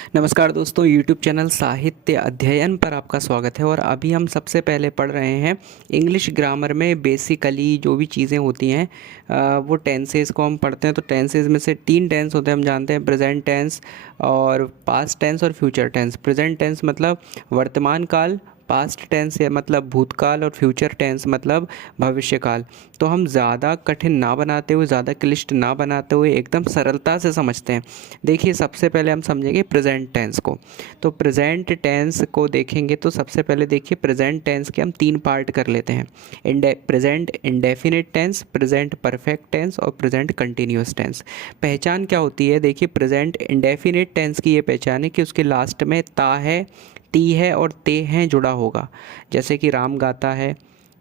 नमस्कार दोस्तों, YouTube channel साहित्य अध्ययन पर आपका स्वागत है। और अभी हम सबसे पहले पढ़ रहे हैं इंग्लिश ग्रामर में बेसिकली जो भी चीज़ें होती हैं वो टेंसेस को हम पढ़ते हैं। तो टेंसेस में से 3 टेंस होते हैं, हम जानते हैं, प्रेजेंट टेंस और पास्ट टेंस और फ्यूचर टेंस। प्रेजेंट टेंस मतलब वर्तमान काल, पास्ट टेंस या मतलब भूतकाल, और फ्यूचर टेंस मतलब भविष्यकाल। तो हम ज़्यादा कठिन ना बनाते हुए, ज़्यादा क्लिष्ट ना बनाते हुए एकदम सरलता से समझते हैं। देखिए, सबसे पहले हम समझेंगे प्रेजेंट टेंस को। तो प्रेजेंट टेंस को देखेंगे तो सबसे पहले देखिए, प्रेजेंट टेंस के हम 3 पार्ट कर लेते हैं। Present indefinite tense, present perfect tense और प्रेजेंट कंटिन्यूस टेंस। पहचान क्या होती है? देखिए, प्रेजेंट इंडेफिनिट टेंस की ये पहचान है कि उसके लास्ट में ता है, ती है और ते हैं जुड़ा होगा। जैसे कि राम गाता है,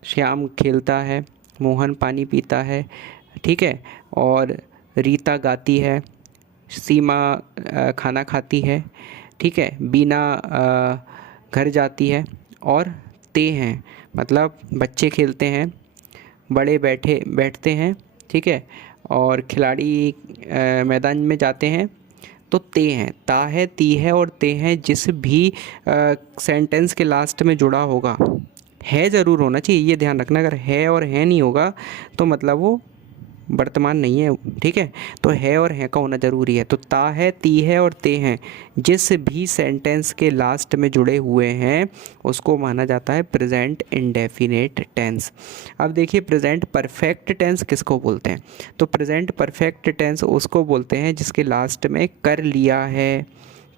श्याम खेलता है, मोहन पानी पीता है, ठीक है, और रीता गाती है, सीमा खाना खाती है, ठीक है, बीना घर जाती है, और ते हैं मतलब बच्चे खेलते हैं, बड़े बैठते हैं, ठीक है, और खिलाड़ी मैदान में जाते हैं। तो ते हैं, ता है, ती है और ते हैं जिस भी सेंटेंस के लास्ट में जुड़ा होगा। है ज़रूर होना चाहिए, ये ध्यान रखना। अगर है और है नहीं होगा तो मतलब वो वर्तमान नहीं है, ठीक है। तो है और है का होना ज़रूरी है। तो ता है, ती है और ते हैं जिस भी सेंटेंस के लास्ट में जुड़े हुए हैं उसको माना जाता है प्रेजेंट इंडेफिनिट टेंस। अब देखिए, प्रेजेंट परफेक्ट टेंस किसको बोलते हैं? तो प्रेजेंट परफेक्ट टेंस उसको बोलते हैं जिसके लास्ट में कर लिया है,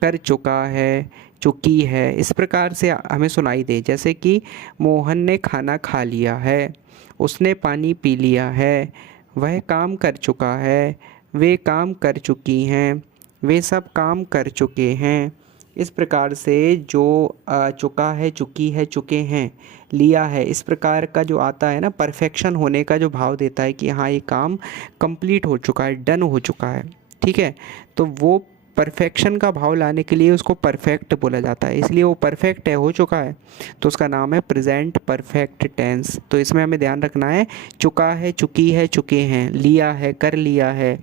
कर चुका है, चुकी है, इस प्रकार से हमें सुनाई दे। जैसे कि मोहन ने खाना खा लिया है, उसने पानी पी लिया है, वह काम कर चुका है, वे काम कर चुकी हैं, वे सब काम कर चुके हैं। इस प्रकार से जो चुका है, चुकी है, चुके हैं, लिया है, इस प्रकार का जो आता है ना, परफेक्शन होने का जो भाव देता है कि हाँ, ये काम कंप्लीट हो चुका है, डन हो चुका है, ठीक है। तो वो परफेक्शन का भाव लाने के लिए उसको परफेक्ट बोला जाता है, इसलिए वो परफेक्ट है, हो चुका है, तो उसका नाम है प्रेजेंट परफेक्ट टेंस। तो इसमें हमें ध्यान रखना है, चुका है, चुकी है, चुके हैं, लिया है, कर लिया है,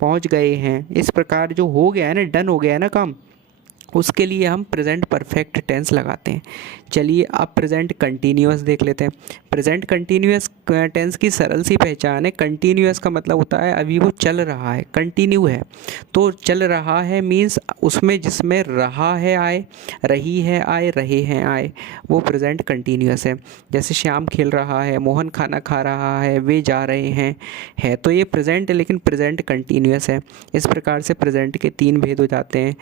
पहुंच गए हैं, इस प्रकार जो हो गया है ना, डन हो गया है ना काम, उसके लिए हम प्रेजेंट परफेक्ट टेंस लगाते हैं। चलिए अब प्रेजेंट कंटिन्यूअस देख लेते हैं। प्रेजेंट कंटिन्यूअस टेंस की सरल सी पहचान है। कंटिन्यूअस का मतलब होता है अभी वो चल रहा है, कंटिन्यू है। तो चल रहा है मीन्स उसमें जिसमें रहा है आए, रही है आए, रहे हैं आए, वो प्रेजेंट कंटिन्यूअस है। जैसे श्याम खेल रहा है, मोहन खाना खा रहा है, वे जा रहे हैं, है तो ये प्रेजेंट है लेकिन प्रेजेंट कंटिन्यूअस है। इस प्रकार से प्रेजेंट के 3 भेद हो जाते हैं।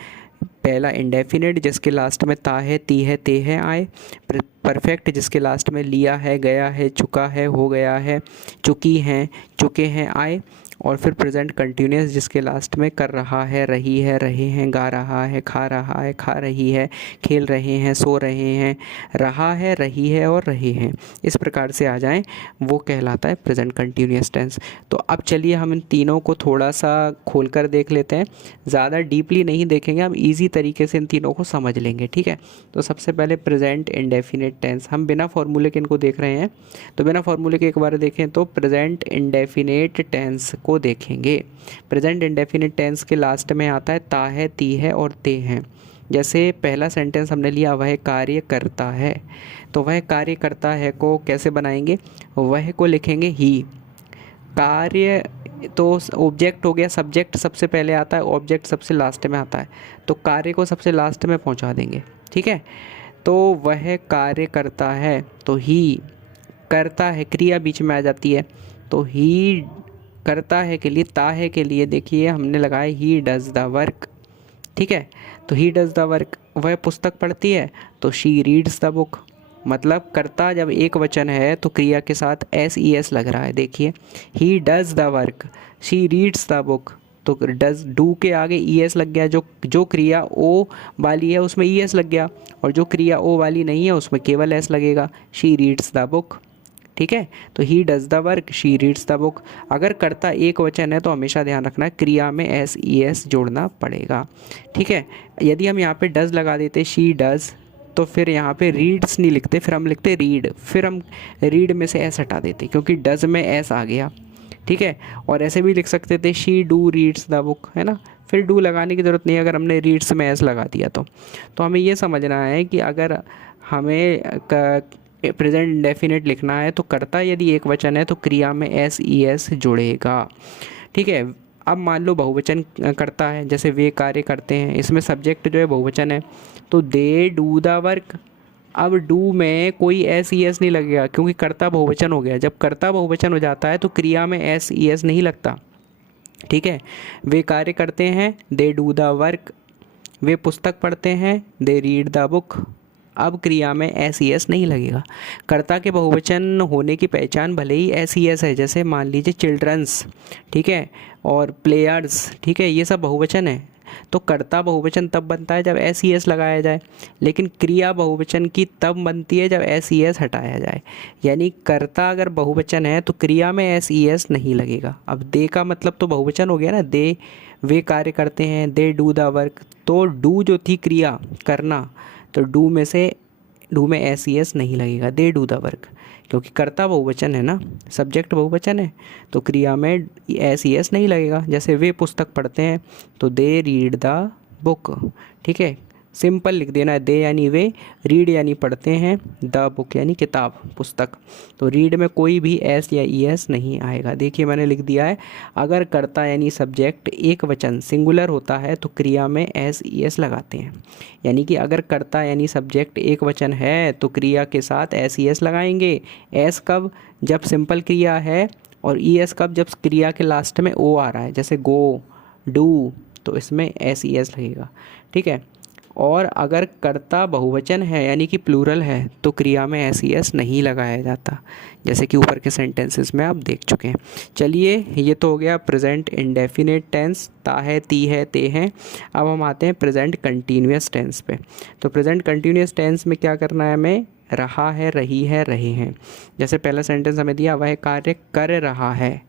पहला इंडेफिनिट जिसके लास्ट में ता है, ती है, ते है आए। परफेक्ट जिसके लास्ट में लिया है, गया है, चुका है, हो गया है, चुकी हैं, चुके हैं आए। और फिर प्रेजेंट कंटिन्यूअस जिसके लास्ट में कर रहा है, रही है, रहे हैं, गा रहा है, खा रहा है, खा रही है, खेल रहे हैं, सो रहे हैं, रहा है, रही है और रहे हैं, इस प्रकार से आ जाएं, वो कहलाता है प्रेजेंट कंटिन्यूअस टेंस। तो अब चलिए हम इन तीनों को थोड़ा सा खोलकर देख लेते हैं। ज़्यादा डीपली नहीं देखेंगे, हम इजी तरीके से इन तीनों को समझ लेंगे, ठीक है। तो सबसे पहले प्रेजेंट इंडेफिनिट टेंस, हम बिना फॉर्मूले के इनको देख रहे हैं। तो बिना फॉर्मूले के एक बार देखें तो प्रेजेंट इंडेफिनिट टेंस को देखेंगे। प्रेजेंट इंडेफिनिट टेंस के लास्ट में आता है ता है, ती है और ते हैं। जैसे पहला सेंटेंस हमने लिया, वह कार्य करता है, तो वह कार्य करता है को कैसे बनाएंगे? वह को लिखेंगे ही, कार्य तो ऑब्जेक्ट हो गया, सब्जेक्ट सबसे पहले आता है, ऑब्जेक्ट सबसे लास्ट में आता है, तो कार्य को सबसे लास्ट में पहुंचा देंगे, ठीक है। तो वह कार्य करता है, तो ही, करता है क्रिया बीच में आ जाती है, तो ही करता है के लिए, ता है के लिए देखिए हमने लगाया ही डज़ द वर्क, ठीक है। तो ही डज़ द वर्क, वह पुस्तक पढ़ती है, तो शी रीड्स द बुक। मतलब कर्ता जब एक वचन है तो क्रिया के साथ एस ई एस लग रहा है, देखिए, he does the work, she reads the book, तो डज़, डू के आगे ई एस लग गया, जो क्रिया ओ वाली है उसमें ई एस लग गया, और जो क्रिया ओ वाली नहीं है उसमें केवल एस लगेगा, शी रीड्स द बुक, ठीक है। तो he does the work, she reads the book. अगर कर्ता एक वचन है तो हमेशा ध्यान रखना है क्रिया में एस ई एस जोड़ना पड़ेगा, ठीक है। यदि हम यहाँ पे डज़ लगा देते, शी डज़, तो फिर यहाँ पे रीड्स नहीं लिखते, फिर हम लिखते रीड, फिर हम रीड में से एस हटा देते क्योंकि डज़ में एस आ गया, ठीक है। और ऐसे भी लिख सकते थे she do reads the book, है ना, फिर डू लगाने की ज़रूरत नहीं है अगर हमने रीड्स में एस लगा दिया तो हमें ये समझना है कि अगर हमें प्रेजेंट इंडेफिनिट लिखना है तो कर्ता यदि एक वचन है तो क्रिया में एस ई एस जुड़ेगा। ठीक है। अब मान लो बहुवचन करता है, जैसे वे कार्य करते हैं, इसमें सब्जेक्ट जो है बहुवचन है तो दे डू द वर्क। अब डू में कोई एस ई एस नहीं लगेगा क्योंकि कर्ता बहुवचन हो गया। जब कर्ता बहुवचन हो जाता है तो क्रिया में एस ई एस नहीं लगता। ठीक है। वे कार्य करते हैं, दे डू द वर्क। वे पुस्तक पढ़ते हैं, दे रीड द बुक। अब क्रिया में एस ई एस नहीं लगेगा। कर्ता के बहुवचन होने की पहचान भले ही एस ई एस है, जैसे मान लीजिए चिल्ड्रंस, ठीक है, और प्लेयर्स, ठीक है, ये सब बहुवचन है। तो कर्ता बहुवचन तब बनता है जब एस ई एस लगाया जाए, लेकिन क्रिया बहुवचन की तब बनती है जब एस ई एस हटाया जाए। यानी कर्ता अगर बहुवचन है तो क्रिया में एस ई एस नहीं लगेगा। अब दे का मतलब तो बहुवचन हो गया ना, दे वे कार्य करते हैं, दे डू द वर्क। तो डू जो थी क्रिया करना, तो डू में एस ई एस नहीं लगेगा, दे डू द वर्क, क्योंकि कर्ता बहुवचन है ना, सब्जेक्ट बहुवचन है, तो क्रिया में एस ई एस नहीं लगेगा। जैसे वे पुस्तक पढ़ते हैं तो दे रीड द बुक। ठीक है, सिंपल लिख देना है, दे यानी वे, रीड यानी पढ़ते हैं, द बुक यानी किताब, पुस्तक। तो रीड में कोई भी एस या ई एस नहीं आएगा। देखिए मैंने लिख दिया है, अगर कर्ता यानी सब्जेक्ट एक वचन सिंगुलर होता है तो क्रिया में एस ई एस लगाते हैं। यानी कि अगर कर्ता यानी सब्जेक्ट एक वचन है तो क्रिया के साथ एस ई एस लगाएंगे। एस कब? जब सिंपल क्रिया है, और ई एस कब? जब क्रिया के लास्ट में ओ आ रहा है, जैसे गो, डू, तो इसमें एस ई एस लगेगा। ठीक है। और अगर कर्ता बहुवचन है यानी कि प्लूरल है तो क्रिया में एस ई एस नहीं लगाया जाता, जैसे कि ऊपर के सेंटेंसेस में आप देख चुके हैं। चलिए, ये तो हो गया प्रेजेंट इंडेफिनिट टेंस, ता है, ती है, ते हैं। अब हम आते हैं प्रेजेंट कंटिन्यूअस टेंस पे। तो प्रेजेंट कंटिन्यूअस टेंस में क्या करना है हमें? रहा है, रही है, रहे हैं। जैसे पहला सेंटेंस हमें दिया, वह कार्य कर रहा है,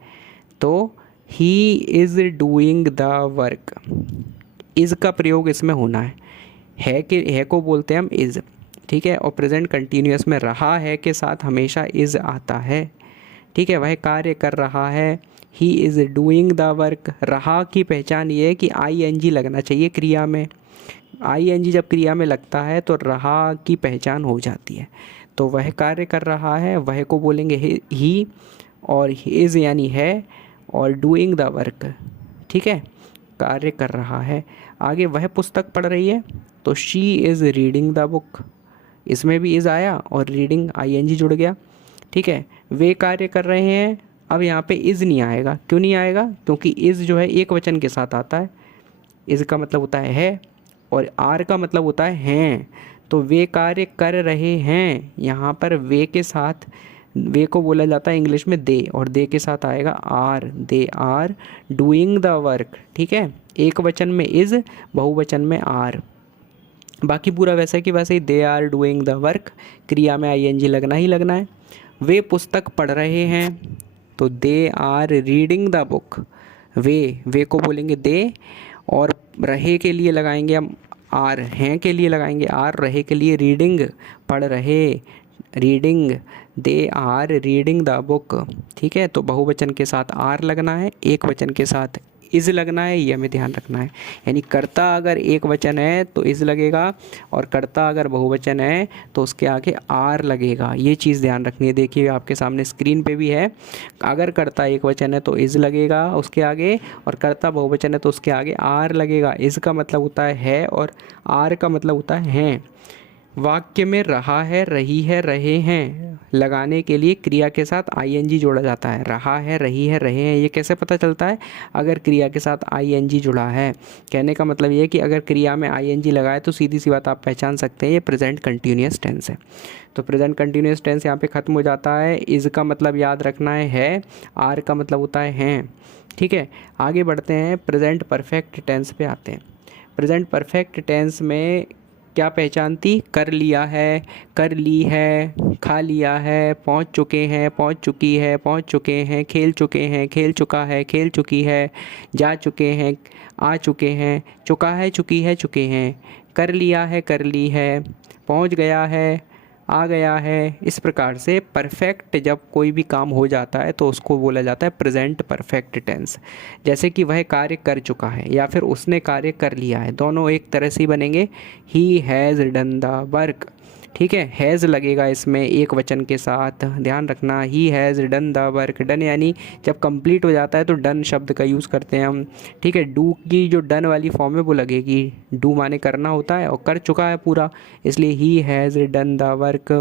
तो he is doing the work. Is का प्रयोग इसमें होना है कि है को बोलते हैं हम इज़। ठीक है। और प्रेजेंट कंटिन्यूअस में रहा है के साथ हमेशा इज़ आता है। ठीक है। वह कार्य कर रहा है, he is doing the work. रहा की पहचान ये है कि आई एन जी लगना चाहिए क्रिया में। आई एन जी जब क्रिया में लगता है तो रहा की पहचान हो जाती है। तो वह कार्य कर रहा है, वह को बोलेंगे ही, और इज़ यानी है, और डूइंग द वर्क। ठीक है, कार्य कर रहा है। आगे वह पुस्तक पढ़ रही है तो she is reading the book. इसमें भी इज़ आया और रीडिंग आई एन जी जुड़ गया। ठीक है। वे कार्य कर रहे हैं, अब यहाँ पे इज़ नहीं आएगा। क्यों नहीं आएगा? क्योंकि इज़ जो है एक वचन के साथ आता है। इज़ का मतलब होता है और आर का मतलब होता है हैं। तो वे कार्य कर रहे हैं, यहाँ पर वे के साथ, वे को बोला जाता है इंग्लिश में दे, और दे के साथ आएगा are, they are doing the work. ठीक है। एक वचन में इज़, बहुवचन में आर। बाकी पूरा वैसे कि वैसे ही, they are doing the work, क्रिया में आई एन जी लगना ही लगना है। वे पुस्तक पढ़ रहे हैं तो they are reading the book. वे को बोलेंगे दे, और रहे के लिए लगाएंगे हम आर, हैं के लिए लगाएंगे आर, रहे के लिए रीडिंग, पढ़ रहे, reading, they are reading the book. ठीक है। तो बहुवचन के साथ आर लगना है, एक वचन के साथ इज़ लगना है, ये हमें ध्यान रखना है। यानी कर्ता अगर एक वचन है तो इज़ लगेगा, और कर्ता अगर बहुवचन है तो उसके आगे आर लगेगा। ये चीज़ ध्यान रखनी है। देखिए आपके सामने स्क्रीन पे भी है, अगर कर्ता एक वचन है तो इज़ लगेगा उसके आगे, और कर्ता बहुवचन है तो उसके आगे आर लगेगा। इज़ का मतलब होता है और आर का मतलब होता है हैं। वाक्य में रहा है, रही है, रहे हैं लगाने के लिए क्रिया के साथ आई एन जी जोड़ा जाता है। रहा है, रही है, रहे हैं, ये कैसे पता चलता है? अगर क्रिया के साथ आई एन जी जुड़ा है। कहने का मतलब ये है कि अगर क्रिया में आई एन जी लगाए तो सीधी सी बात आप पहचान सकते हैं, ये प्रेजेंट कंटिन्यूअस टेंस है। तो प्रेजेंट कंटिन्यूअस टेंस यहाँ पे ख़त्म हो जाता है। इज़ का मतलब याद रखना है, आर का मतलब होता है हैं। ठीक है। आगे बढ़ते हैं, प्रेजेंट परफेक्ट टेंस पे आते हैं। प्रेजेंट परफेक्ट टेंस में क्या पहचान थी? कर लिया है, कर ली है, खा लिया है, पहुंच चुके हैं, पहुंच चुकी है, पहुंच चुके हैं, खेल चुके हैं, खेल चुका है, खेल चुकी है, जा चुके हैं, आ चुके हैं, चुका है, चुकी है, चुके हैं, कर लिया है, कर ली है, पहुंच गया है, आ गया है। इस प्रकार से परफेक्ट जब कोई भी काम हो जाता है तो उसको बोला जाता है प्रेजेंट परफेक्ट टेंस। जैसे कि वह कार्य कर चुका है या फिर उसने कार्य कर लिया है, दोनों एक तरह से ही बनेंगे। ही हैज़ डन द वर्क, ठीक है। हैज़ लगेगा इसमें एक वचन के साथ, ध्यान रखना। ही has done the work, done यानी जब कंप्लीट हो जाता है तो डन शब्द का यूज़ करते हैं हम, ठीक है। डू की जो डन वाली फॉर्म है वो लगेगी, डू माने करना होता है और कर चुका है पूरा, इसलिए he has done the work,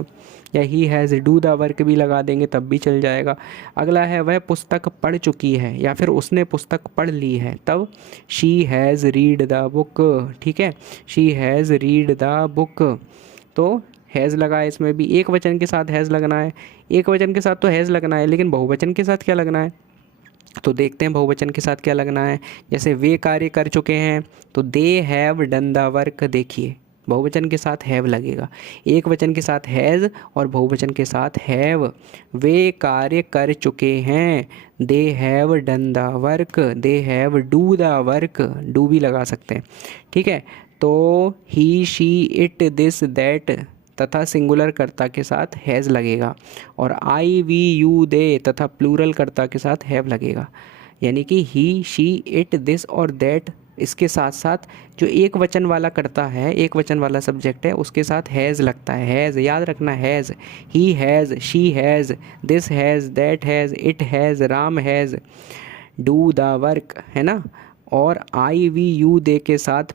या he has do the work भी लगा देंगे तब भी चल जाएगा। अगला है वह पुस्तक पढ़ चुकी है या फिर उसने पुस्तक पढ़ ली है, तब she has read the book, ठीक है। She has read the book, तो हैज़ लगा है इसमें भी, एक वचन के साथ हैज़ लगना है। एक वचन के साथ तो हैज़ लगना है, लेकिन बहुवचन के साथ क्या लगना है, तो देखते हैं बहुवचन के साथ क्या लगना है। जैसे वे कार्य कर चुके हैं तो they have done the work, देखिए बहुवचन के साथ हैव लगेगा, एक वचन के साथ हैज़ और बहुवचन के साथ हैव। वे कार्य कर चुके हैं, they have done the work, they have do the work, do भी लगा सकते हैं, ठीक है। तो ही शी इट दिस दैट तथा सिंगुलर कर्ता के साथ हैज़ लगेगा, और आई वी यू दे तथा प्लूरल कर्ता के साथ हैव लगेगा। यानी कि ही शी इट दिस और दैट, इसके साथ साथ जो एक वचन वाला कर्ता है, एक वचन वाला सब्जेक्ट है, उसके साथ हैज़ लगता है। हैज़ याद रखना, has, he has, she has, this has, that has, it has, Ram has do the work, है ना। और आई वी यू दे के साथ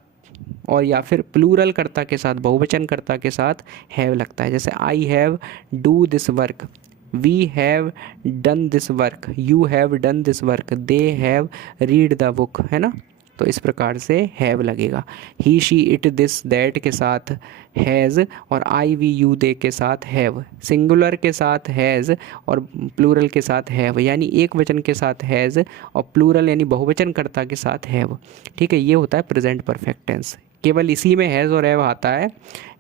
और या फिर प्लूरल कर्ता के साथ, बहुवचन कर्ता के साथ हैव लगता है। जैसे I have do this work, we have done this work, you have done this work, they have read the book, है ना। तो इस प्रकार से हैव लगेगा। He she it this that के साथ हैज़ और आई वी यू दे के साथ हैव, सिंगुलर के साथ हैज़ और प्लूरल के साथ हैव, यानी एक वचन के साथ हैज़ और प्लूरल यानी बहुवचन कर्ता के साथ हैव, ठीक है। ये होता है प्रेजेंट परफेक्ट टेंस। केवल इसी में हैज़ और हैव आता है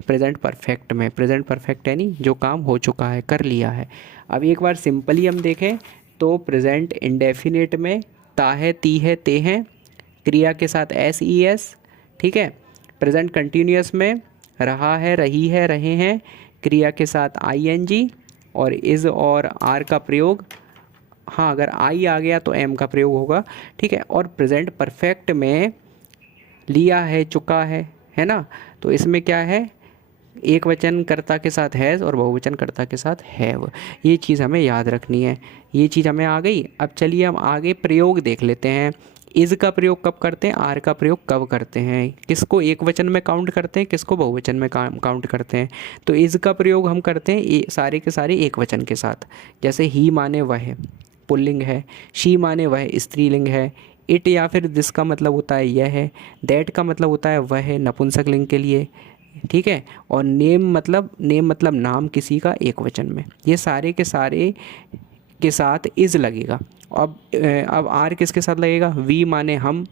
प्रेजेंट परफेक्ट में। प्रेजेंट परफेक्ट यानी जो काम हो चुका है, कर लिया है। अब एक बार सिंपली हम देखें तो प्रेजेंट इंडेफिनिट में ता है, ती है, ते हैं, क्रिया के साथ एस ई एस, ठीक है। प्रेजेंट कंटिन्यूअस में रहा है, रही है, रहे हैं, क्रिया के साथ आई एन जी और इज़ और आर का प्रयोग, हाँ अगर आई आ गया तो एम का प्रयोग होगा, ठीक है। और प्रेजेंट परफेक्ट में लिया है, चुका है ना। तो इसमें क्या है, एक वचन कर्ता के साथ हैज़ और बहुवचन कर्ता के साथ हैव, ये चीज़ हमें याद रखनी है। ये चीज़ हमें आ गई। अब चलिए हम आगे प्रयोग देख लेते हैं। इज़ का प्रयोग कब करते हैं, आर का प्रयोग कब करते हैं, किसको एक वचन में काउंट करते हैं, किसको बहुवचन में काउंट करते हैं। तो इज़ का प्रयोग हम करते हैं सारे के सारे एक वचन के साथ। जैसे ही माने वह पुल्लिंग है, शी माने वह स्त्रीलिंग है, इट या फिर दिस का मतलब होता है यह है, दैट का मतलब होता है वह है नपुंसक लिंग के लिए, ठीक है। और नेम मतलब नाम किसी का एक वचन में। ये सारे के सारे के साथ इज़ लगेगा। अब आर किसके साथ लगेगा, वी माने हम,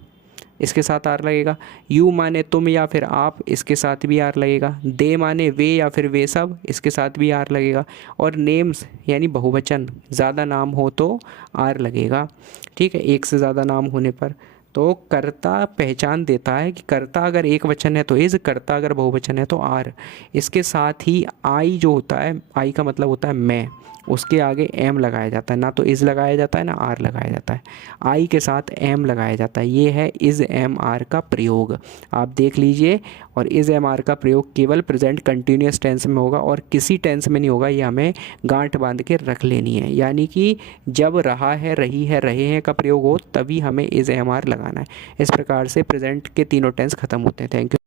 इसके साथ आर लगेगा। यू माने तुम या फिर आप, इसके साथ भी आर लगेगा। दे माने वे या फिर वे सब, इसके साथ भी आर लगेगा। और नेम्स यानी बहुवचन, ज़्यादा नाम हो तो आर लगेगा, ठीक है, एक से ज़्यादा नाम होने पर। तो कर्ता पहचान देता है कि कर्ता अगर एक वचन है तो इज़, कर्ता अगर बहुवचन है तो आर। इसके साथ ही आई जो होता है, आई का मतलब होता है मैं, उसके आगे एम लगाया जाता है, ना तो इज़ लगाया जाता है ना आर लगाया जाता है, आई के साथ एम लगाया जाता है। ये है इज़ एम आर का प्रयोग, आप देख लीजिए। और इज़ एम आर का प्रयोग केवल प्रेजेंट कंटिन्यूअस टेंस में होगा और किसी टेंस में नहीं होगा, ये हमें गांठ बांध के रख लेनी है। यानी कि जब रहा है, रही है, रहे हैं का प्रयोग हो तभी हमें इज़ एम आर लगाना है। इस प्रकार से प्रेजेंट के तीनों टेंस खत्म होते हैं। Thank you.